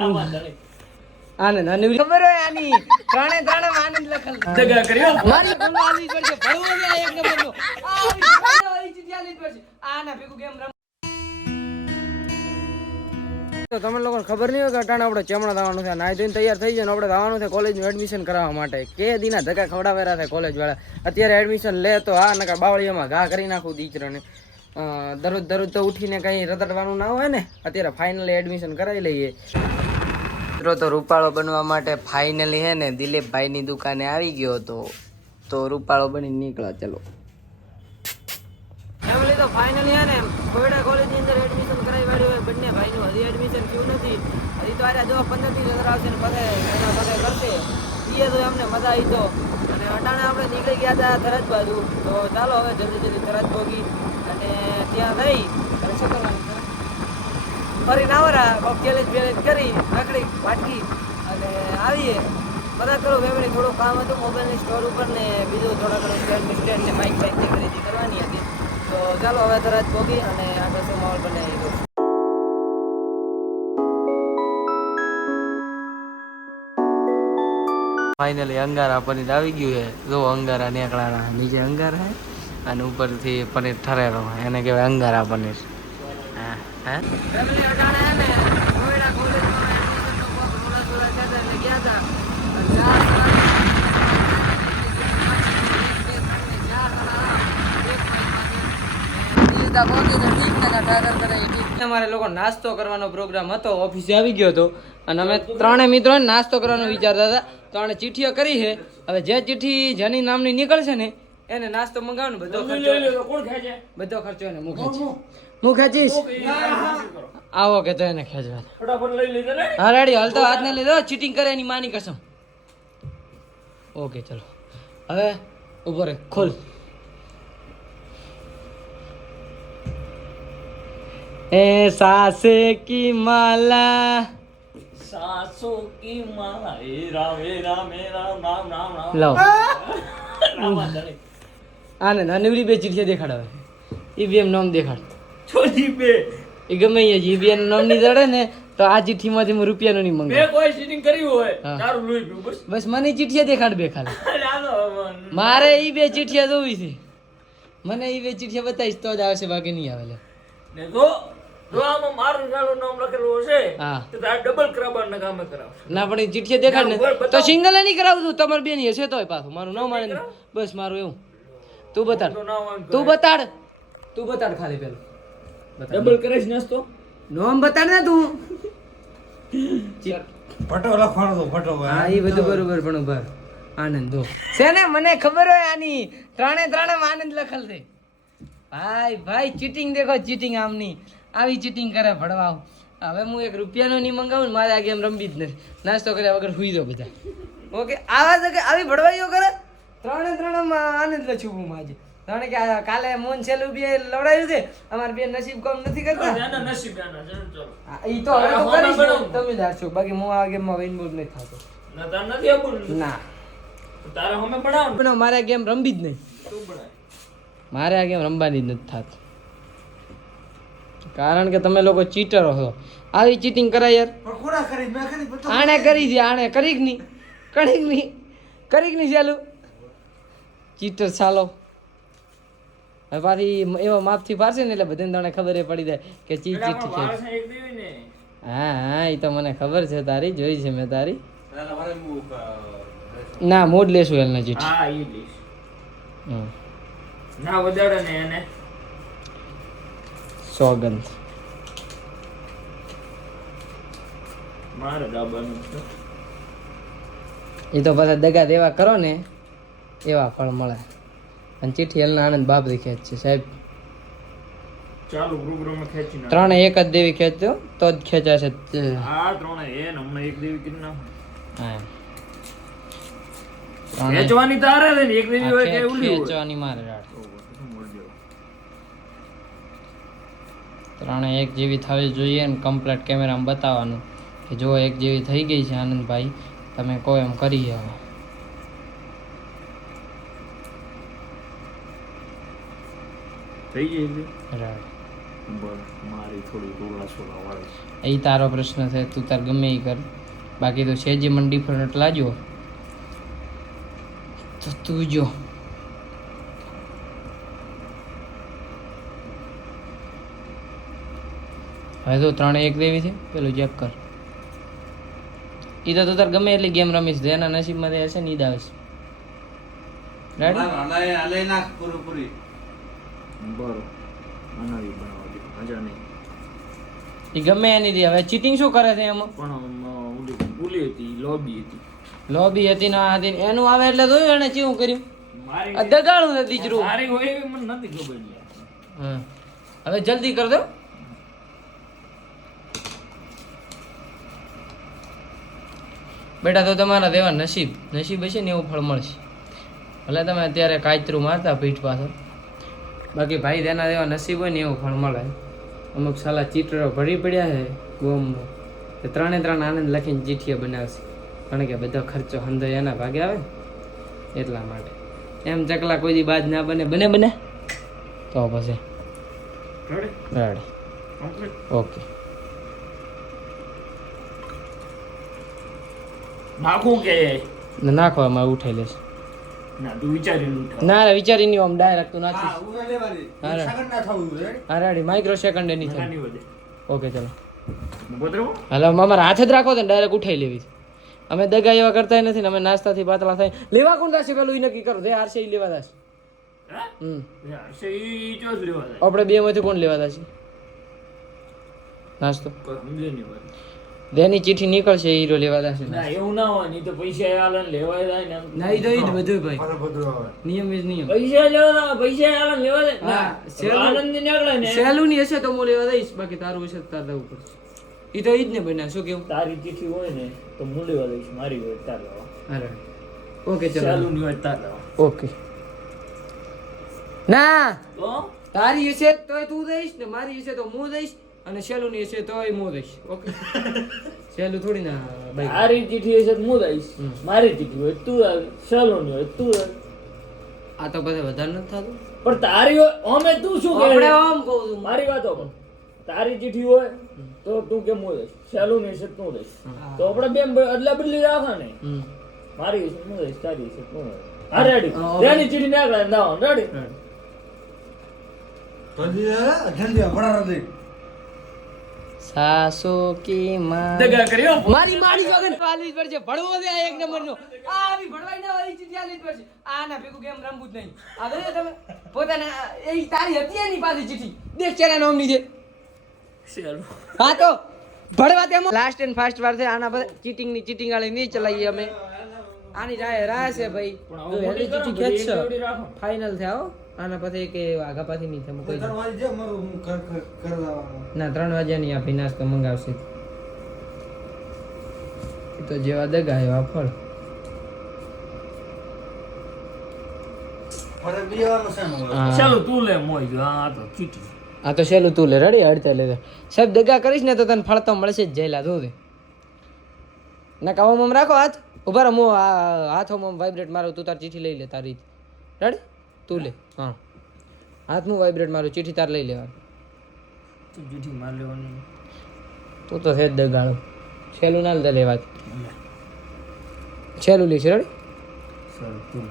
આનંદ અને ખબર હોય આની ત્રણે આનંદ લખલ જગ્યા કર્યો મારી બોલવાની પડશે ભણવો ને એક નંબરનો આ ચિઠિયા લઈ પડશે આના ભેગું ગેમ રમ તો તમે લોકોને ખબર નહીં હોય કે અટાણે આપણે ચેમણા થવાનું છે નાઈ ધોઈને તૈયાર થઈ જાય ને આપણે થવાનું છે કોલેજનું એડમિશન કરાવવા માટે કે દીના ધક્કા ખવડાવેરા થાય કોલેજ વાળા અત્યારે એડમિશન લે તો હા નકર બાવળીયામાં ઘા કરી નાખું દીકરાને દરરોજ તો ઉઠીને કંઈ રતડવાનું ના હોય ને અત્યારે ફાઇનલી એડમિશન કરાવી લઈએ મિત્રો તો રૂપાળો બનવા માટે ફાઇનલી હે ને દિલીપભાઈની દુકાને આવી ગયો હતો તો રૂપાળો બની નીકળ્યા ચલો ફેમિલી તો ફાઇનલી હે ને કોયડા કોલેજની અંદર એડમિશન કરાવી વાળ્યું હોય બંને ભાઈનું હજી એડમિશન થયું નથી હજી તો આરે જો 15 દિવસ આવશે ને પછી એના પછી કરશે એ તો એમને મજા આવી તો અને અટાણે આપણે નીકળી ગયા હતા થરાદ બાજુ તો ચાલો હવે જલ્દી થરાદ પહોંચી અને ત્યાં થઈ અને શું કરવાનું ફરી નાવરા ચેલેન્જ કરી નાખડી વાટકી અને આવીએ બધા કરો ફેમિલી થોડું કામ હતું મોબાઈલની સ્ટોર ઉપર ને બીજું થોડા ઘણું સ્ટેન્ડ ને બાઇક ખરીદી કરવાની હતી તો ચાલો હવે તરત પહોંચી અને આગળ શું માહોલ બનાવી દો ફાઇનલી અંગારા પનીર આવી ગયું છે જો અંગારા નીકળાના નીચે અંગારા હે અને ઉપરથી પનીર ઠરેલો એને કહેવાય અંગારા પનીર હા હા ફેમિલી અટાણે હે ને કોયડા કોલેજમાં એડમિશન ગયા હતા અમારે લોકો નાસ્તો કરવાનો પ્રોગ્રામ હતો ઓફિસે આવી ગયો હતો અને અમે ત્રણે મિત્રો નાસ્તો કરવાનો વિચારતા હતા ત્રણે ચીઠીઓ કરી છે હવે જે ચીઠી જેની નામની નીકળશે ને એને નાસ્તો મંગાવવાનો બધો ખર્ચો એને હું ખેંચીશ આવો કે તો એને ખેંચવા હા રેડી હાલતો હાથ ને લીધો ચીટિંગ કરે એની માની કસમ ઓકે ચલો હવે ઉભો રે ખોલ ए सासे की माला सासों की माला ए राम राम राम राम लाओ आने नानवड़ी બે ચીઠી દેખાડાવે ઈ બે નામ દેખાડ છોજી બે ઈ ગમે એ જી બે નામ ની દડે ને તો આ ચીઠી માંથી હું રૂપિયાનો નહીં મંગાવ મે કોઈ સીટિંગ કર્યું હોય તારું લોહી પીવું બસ મને ચીઠી દેખાડ બે ખાલી મારે ઈ બે ચીઠી જોવી છે મને ઈ બે ચીઠી બતાઈશ તો જ આવશે બાકી નહીં આવે ને જો આમાં મારું નામ લખેલું હશે તો આ ડબલ કરાવવા ના કામ કરાવશે ના પણ એ ચીઠી દેખાડ ને તો સિંગલ નહીં કરાવતું તમાર બેની હશે તોય પાછું મારું નામ મારે બસ મારું એવું તું બતાડ ખાલી પેલું ડબલ કરીશ નાસ્તો નામ બતાડ ને તું ફટો લખવાનો તો ફટો હા એ બધું બરોબર પણ ઉભા આનંદ દો છે ને મને ખબર હોય આની ત્રણે આનંદ લખલ છે ભાઈ ચીટિંગ દેખો ચીટિંગ આમની આવી ચીટિંગ કરે ભણવા હવે હું એક રૂપિયાનો નહીં મંગાવું ને મારે આ ગેમ રમવી જ નથી નાસ્તો કર્યા વગર સુઈ દો બધા ઓકે આવા કે આવી ભણવાઈઓ કરે ત્રણે આનંદ લખું હું આજે જાણે કે કાલે મોન છેલ્લું બે લવડાયું છે અમારે બે નસીબ કામ નથી કરતા ઈ તો હવે તો કરીશ તમે દાર છો બાકી હું આ ગેમમાં વિન બોલ નથી થતો ના તારે હમે ભણાવ મારે આ ગેમ રમવી જ નહીં મારે આ ગેમ રમવાની જ નથી થતી કારણ કે તમે લોકો ચીટરો છો આવી ચીટિંગ કરાય યાર આણે કરી દે આણે કરીક નહીં ચાલુ ચીટર ચાલો હવે પાછી એવો માપથી પાડશે ને એટલે બધાને તને ખબર પડી જાય કે ચીઠી છે હા એ તો મને ખબર છે તારી જોઈ છે મેં તારી ના મોડ લેશું એલને ચીઠી ના વધારે ને એને સોગંદ મારે દાબાનું એ તો પાછા દગા દેવા કરો ને એવા ફળ મળે અને ચીઠી હલના આનંદ બાપરી ખેંચ છે સાહેબ ચાલુ પ્રોગ્રામ ખેંચી ત્રણે એક જ દેવી ખેંચજો તો જ ખેંચાશે હા ત્રણે એ હમણાં એક દેવી કિન ના હા ખેંચવાની તારે ને એક દેવી હોય કે ઉલી ખેંચવાની મારે રાડ ત્રણે એક જેવી થવી જોઈએ ને કમ્પ્લીટ કેમેરામાં બતાવવાનું કે જો એક જેવી થઈ ગઈ છે આનંદભાઈ તમે કહો એમ કરીએ હવે થઈ ગઈ છે રાઈટ બસ મારી થોડી ટોળા છોડા વાળી એ તારો પ્રશ્ન છે, તું તાર ગમે એ કર. બાકી તો છે જે મને ડિફરન્ટ લાગ્યો તો તું જો. હવે તો 3-1 દેવી છે, પેલું ચેક કર. ઈ તો તું તાર ગમે એટલી ગેમ રમીશ, જેના નસીબમાં તે હશે ને ઈ જ આવે છે. રેડી? હાલે નાખ પૂરી. બરો બનાવી બનાવવા મજા નહીં. ઈ ગમે એની દી. હવે ચીટિંગ શું કરે છે એમાં? પણ ઓલી ભૂલી હતી, લોબી હતી. લોબી હતી ને આ હતી ને એનું આવે એટલે જોયું એને કેવું કર્યું. મારી આ દગાડું છે દીજરું. મારી હોય એવી મને નથી ખબર યાર. હા, હવે જલ્દી કર દો. બેટા તો તમારા દેવા નસીબ હશે ને એવું ફળ મળશે. ભલે તમે અત્યારે કાચરું મારતા પીઠ પાછળ, બાકી ભાઈ તેના દેવા નસીબ હોય ને એવું ફળ મળે. અમુક સાલા ચીટરો ભરી પડ્યા છે ગોમમાં, તે 3 આનંદ લખીને ચીઠીઓ બનાવશે, કારણ કે બધો ખર્ચો હંધો એના ભાગે આવે એટલા માટે. એમ ચકલા કોઈ દી બાદ ના બને તો પછી રેડી. ઓકે, નાખું કે નાખવામાં ઉઠાઈ લેશે. ના તું વિચારીને ઉઠાવ. ના રે વિચારી નહીં, આમ ડાયરેક્ટ તું નાખીશ. હા ઉના લેવાની હારે. સગન ના થવું રેડી. હા રેડી, માઇક્રો સેકન્ડ નહીં થાય. નાની વધે ઓકે ચલો બોતરો હાલો, અમારા હાથે જ રાખો તો ડાયરેક્ટ ઉઠાઈ લેવી છે. અમે દગા એવા કરતા નથી ને અમે નાસ્તાથી પાતળા થાય. લેવા કોણ થશે પેલું ઈ નક્કી કરો. જે હારશે ઈ લેવા થશે. હા યાર સે ઈ ચોસ લેવા જાય. આપણે બે માંથી કોણ લેવા થશે નાસ્તો? કોઈ સમજે નહીં વાત. જેની ચીઠી નીકળશે એ હીરો લેવા થશે. ના એવું ના હોય, નહીં તો પૈસા આલે ને લેવાય જાય ને એમ. ના ઈ તો ઈ જ બધું ભાઈ, ફરક બધું આવે. નિયમ ઇઝ નિયમ. પૈસા લેવા પૈસા આલે ને લેવા જાય. હા, ના સહેલું- આનંદ ની નીકળે ને. સહેલું ની હશે તો હું લેવા દઈશ, બાકી તારું હશે તો તાર દેવું પડશે. ઈ તો ઈ જ ને બન્યા. શું કેવું? તારી ચીઠી હોય ને તો હું લેવા દઈશ, મારી હોય તાર લેવા. અરે ઓકે ચલો. ચાલુ ની હોય તાર લેવા. ઓકે. ના, તો તારી હશે તોય તું દઈશ ને મારી હશે તો હું દઈશ, અને શેલું ની હશે તોય હું દઈશ. ઓકે. શેલું થોડી ના ભાઈ. તારી ચીઠી હશે તો હું દઈશ, હમ. મારી ચીઠી હોય તું દઈશ, ચાલુ ની હોય તું દઈશ. આ તો બધે વધારે નથી થતું. પણ તારી હોય અમે તું શું કહે આપણે આમ કહું છું. મારી વાતો પણ તારી ચીઠી હોય તો તું કેમ હું દઈશ, ચાલુ ની હશે તો તું દઈશ. તો આપણે બે અદલા બદલી રાખા ને. હમ. મારી હશે હું દઈશ, તારી હશે તું દઈશ. હા રેડી. હા, તેની ચીઠી નાખે ના રેડી. જલ્દી ભણા દે. સાસો કી માં દગા કર્યો મારી વગર આલવી જ પડશે. ભણવો છે આ 1 નંબરનો. આ આવી ભણવાય ના વાળી ચીજ આલવી જ પડશે. આ ના ભેગું ગેમ રમવું જ નહીં. આ જોયું તમે પોતાના એ તારી હતી એની પાછી ચીઠી દેખ ચેના નામની છે. ચાલો હા તો ભણવા તેમાં લાસ્ટ એન્ડ ફાસ્ટ વાર છે. આના પર ચીટિંગ વાળી નહીં ચલાવીએ અમે. આની રાહ છે ભાઈ. પણ જો હવે હેલી મોટી ચીઠી કરો, ખેંચશો એવડી રાખો. ફાઇનલ થયા હો. આના પછી કે આગા પાછી નહીં થાય. કોઈ તાર વાળી જે મારું હું કર લાવવાનું. ના 3 વાગ્યાની આપી નાસ્તો મંગાવશે. એ તો જેવા દગા એવા ફળ. ફરક બીવાનું છે ને. હા. ચાલો તું લે મોય જો આ તો ચીઠી. આ તો સહેલું તું લે. રેડી હડતા લે. સાહેબ દગા કરીશ ને તો તને ફળ તો મળશે જ. જયલા જો દે ના કાવામાં રાખો હાથ. ઉભા રહો. હું હાથોમાં વાઇબ્રેટ મારું. તું તાર ચીઠી લઈ લે તારી. રેડી તું લે. હા હાથમાં વાઇબ્રેટ મારું. ચીઠી તાર લઈ લેવાનું. તું ચીઠી માર લેવાની. તું તો છે જ દગાડો. સહેલું ના લે લેવા. સહેલું લઈશ. રેડી ચાલો તું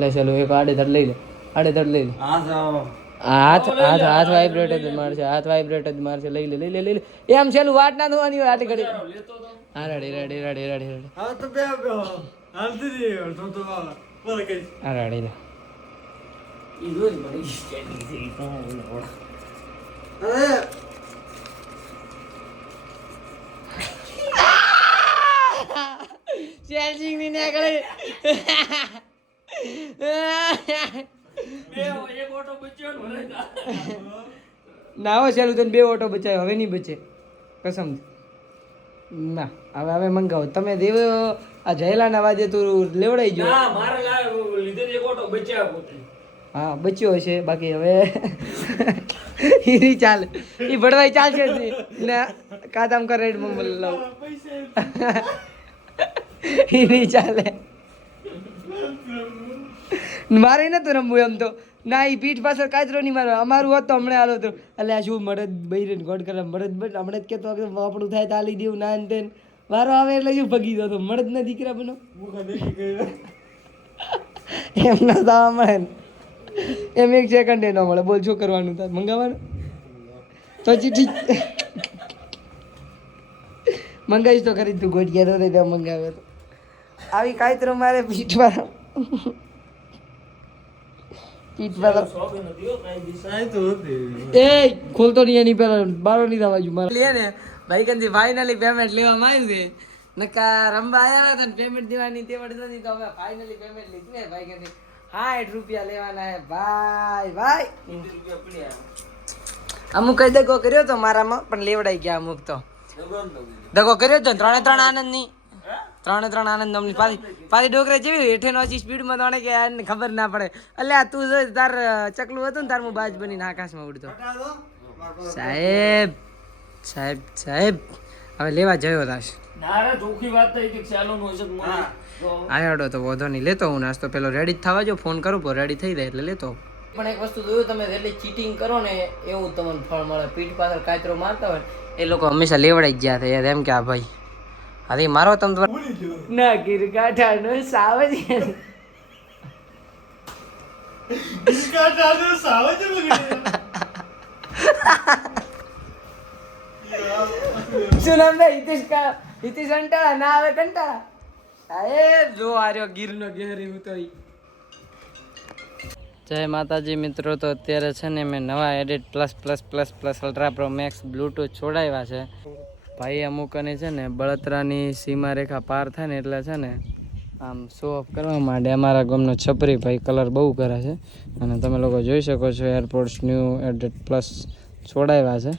લે સહેલું એક આડેધડ લઈ લે. આડેધડ લઈ લે. આ જાઓ. હાથ વાઇબ્રેટ જ મારશે. હાથ વાઇબ્રેટ જ મારશે. લઈ લે. એમ છેલ્લું વાટ ના ધોવાની હોય આટલી ઘડી. લેતો તો હા રેડી. હા તો બે હાલતી રહી તો પર કઈ. હા રેડી લે. ઈ રોજ મને કેની છે ઈ તો ઓળખ. અરે ચેન્જિંગ ની નીકળે. બે એક ઓટો બચ્યો ને ભલે જા. ના હો છેલ્લું તને 2 ઓટો બચાવ્યો. હવે નહીં બચે કસમ. ના હવે મંગાવો તમે. દેવ આ જયલાના વાજે તું લેવડાઈ ગયો. ના મારે લાય લીધે જ એક ઓટો બચ્યા પોતે. હા બચ્યો હશે. બાકી હવે ઈ નહીં ચાલે. ઈ ભડવાઈ ચાલશે જ નહીં ને. કાદામ કર રેડ માં લવ. ઈ નહીં ચાલે. મારે નતું રમવું એમ તો. ના ઈ પીઠ પાછળ કાચરો નહીં મારો અમારું હોત તો હમણાં હાલો તો એટલે આ શું મળદ બૈરે ગોડ કરે મળદ બટ હમણાં જ કહેતો કે આપણું થાય તાલી દેવું ના ને તેન વારો આવે એટલે શું ભગી દો તો મળદ ના દીકરા બનો એમ ના થવા મળે ને એમ એક સેકન્ડ ન મળે બોલ શું કરવાનું તાર મંગાવવાનું તો ચીઠી મંગાવીશ તો ખરી તું ગોઠિયા તો ત્યાં મંગાવે તો આવી કાયતરો મારે પીઠમાં શોખ નથી હો કાંઈ દિશા. સાય તો હતી. એ ખોલતો નહીં એની પેલા બારો નહીં થવા જો મારે લે ને ભાઈ કંથી ફાઇનલી પેમેન્ટ લેવામાં આવ્યું છે નકા રંબા આવ્યા હતા ને પેમેન્ટ દેવાની તે વડે નથી તો હવે ફાઇનલી પેમેન્ટ લીધું ને ભાઈ કંથી 60 રૂપિયા લેવાના હે ભાઈ ભાઈ 80 રૂપિયા પડ્યા. અમુક કઈ દગો કર્યો તો મારામાં પણ લેવડાઈ ગયા અમુક તો દગો કર્યો તો ત્રણે ત્રણ આનંદ ની ત્રણે ત્રણ આનંદ અમની પાછી ડોકરે જેવી હેઠે નો સ્પીડમાં તોણે કે આને ખબર ના પડે એટલે આ તું જો તાર ચકલું હતું ને તાર હું બાજ બનીને આકાશમાં ઉડતો સાહેબ સાહેબ સાહેબ હવે લેવા જયો તાશ ના રે ચોખ્ખી વાત થઈ કે સેલૂન હોય છે તો મળે. તો આયોડો તો વધો નહીં લેતો હું નાસ્તો પેલો રેડી જ થવા જો ફોન કરું પર રેડી થઈ જાય એટલે લેતો પણ એક વસ્તુ જોયું તમે જેટલી ચીટિંગ કરો ને એવું તમને ફળ મળે પીઠ પાછળ કાચરો મારતા હોય એ લોકો હંમેશા લેવડાઈ જ ગયા હતા એમ કે આ ભાઈ અરે મારો તમે ના ગીર કાઠા નો સાવજ इसका चार्जर सावज बगड़े. શું નામ ભાઈ હિતેશ કંટાળા ના આવે કંટાળા સાહેબ જો આર્યો ગીરનો ગેહરી ઉતરી જય માતાજી મિત્રો તો અત્યારે છે ને મેં નવા edit plus plus plus plus ultra pro max Bluetooth છોડાવ્યા છે ભાઈ અમુકની છે ને બળતરાની સીમા રેખા પાર થાય ને એટલે છે ને આમ શો ઓફ કરવા માટે અમારા ગામનો છપરી ભાઈ કલર બહુ કરે છે અને તમે લોકો જોઈ શકો છો એરપોર્ટ્સ ન્યૂ એડિટ પ્લસ છોડાવ્યા છે